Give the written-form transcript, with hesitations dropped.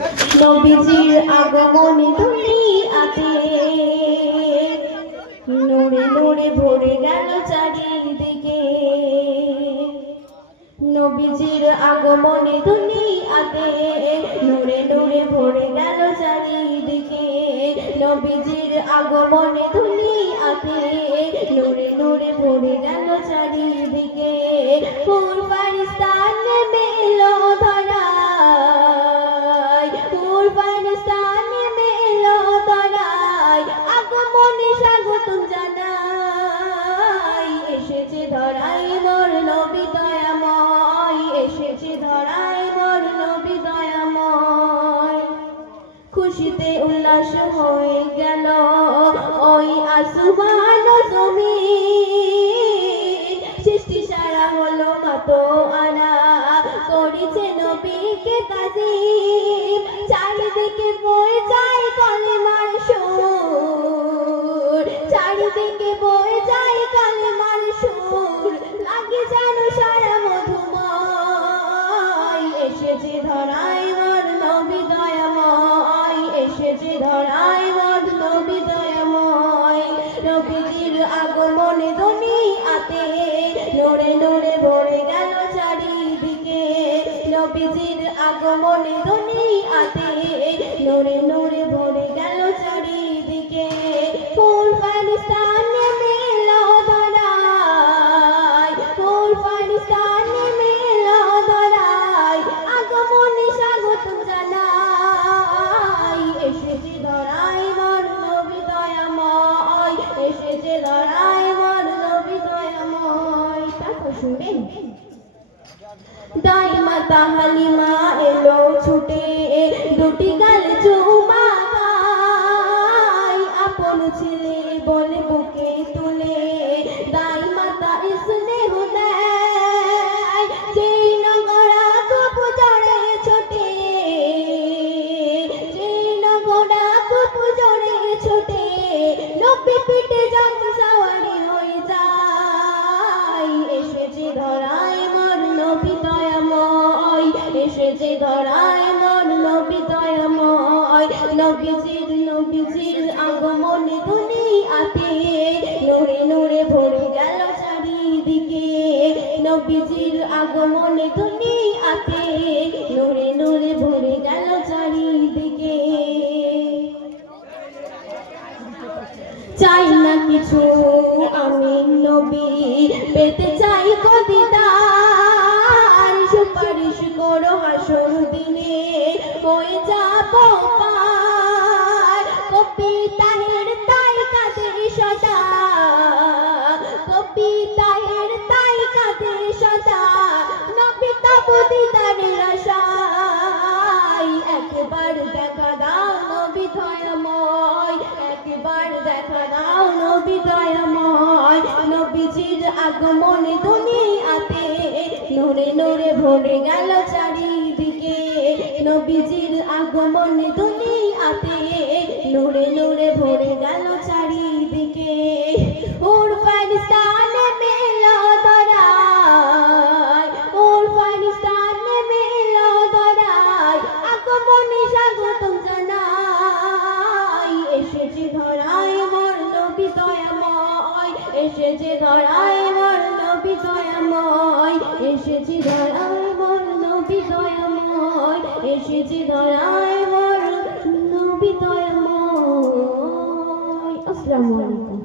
নবীজির আগমনে দুনিয়াতে নূরে নূরে ভরে গেল চারিদিকে। নবীজির আগমনে দুনিয়াতে নূরে নূরে ভরে গেল চারিদিকে। নবীজির আগমনে দুনিয়াতে নূরে নূরে ভরে গেল চারিদিকে। ফুল ফারিস্তান মেলো ধরায়, ফুল ফারিস্তান মেলো ধরায়, আগমনে স্বাগতম জানাই। এসেছে ধরাই মোর নবী দয়াময়, এসেছে ধরাই মোর নবী দয়াময়। খুশিতে উল্লাস হয়ে গেল ওই আসমান জমিন, সৃষ্টি সারা হলো মাতোয়ারা, করেছে নবীকে তাজিম। চারিদিকে বয়ে যায় কালেমার সুর, চারিদিকে বয়ে যায় কালেমার সুর, লাগে যেন সারা মধুময়। এসেছে ধরাই মোর নবী দয়াময়, এসেছে ধরাই মোর নবী দয়াময়। নবীজির আগমনে দুনিয়াতে নূরে নূরে ভরে গেল চারিদিকে। নবীজির আগমনে দুনিয়াতে নূরে নূরে ভরে গেল চারিদিকে। ফুল ফারিস্তান মেলো ধরায়, ফুল ফারিস্তান মেলো ধরায়, আগমনে স্বাগতম জানাই। এসেছে ধরাই মোর নবী দয়াময়, এসেছে ধরাই মোর নবী দয়াময়। তারপর শুনবেন, দাইমাতা হালিমা এলো ছুটে, দুটি গাল চুমা খায়, আপন ছেলে বলে বুকে তুলে, দাইমাতা স্নেহ দেয়। যেই নগরা কুপু জড়ে ছোটে, যেই নগরা কুপু জড়ে ছোটে, নবী পিঠে যখন সাওয়ারি হয়ে যায়। এসেছে ধরাই মোর নবী দয়াময়, এসেছে ধরাই মোর নবী দয়াময়। নবীজির আগমনে দুনিয়াতে নূরে নূরে ভরে গেল চারিদিকে। নবীজির আগমনে দুনিয়াতে নূরে নূরে ভরে গেল চারিদিকে। চাই না কিছু আমি নবী, পেতে চাই কবিতার সুপারিশ করো হাসর দিনে, হয়ে যাব পার। কবিতাহের তাই কাঁদে সদা, কবিতাহের তাই কাঁদে সদা, নবী তবু দিদারের আশায়। একবার দেখা দাও নবী দয়াময়, একবার দেখা দাও নবী দয়াময়। নবীজির আগমনে দুনিয়াতে নূরে নূরে ভরে গেল চারিদিকে। নবীজির আগমনে দুনিয়াতে নূরে নূরে ভরে গেল চারিদিকে। ওর ফারিস্তান মেলো ধরায়, ওর ফারিস্তান মেলো ধরায়, আগমনে স্বাগতম জানাই। এসেছে ধরাই মোর নবী দয়াময়, এসেছে ধরাই মোর নবী দয়াময়, এসেছে ধরাই মোর নবী দয়াময়, এসেছে ধরাই মোর নবী দয়াময়। আসসালামু আলাইকুম।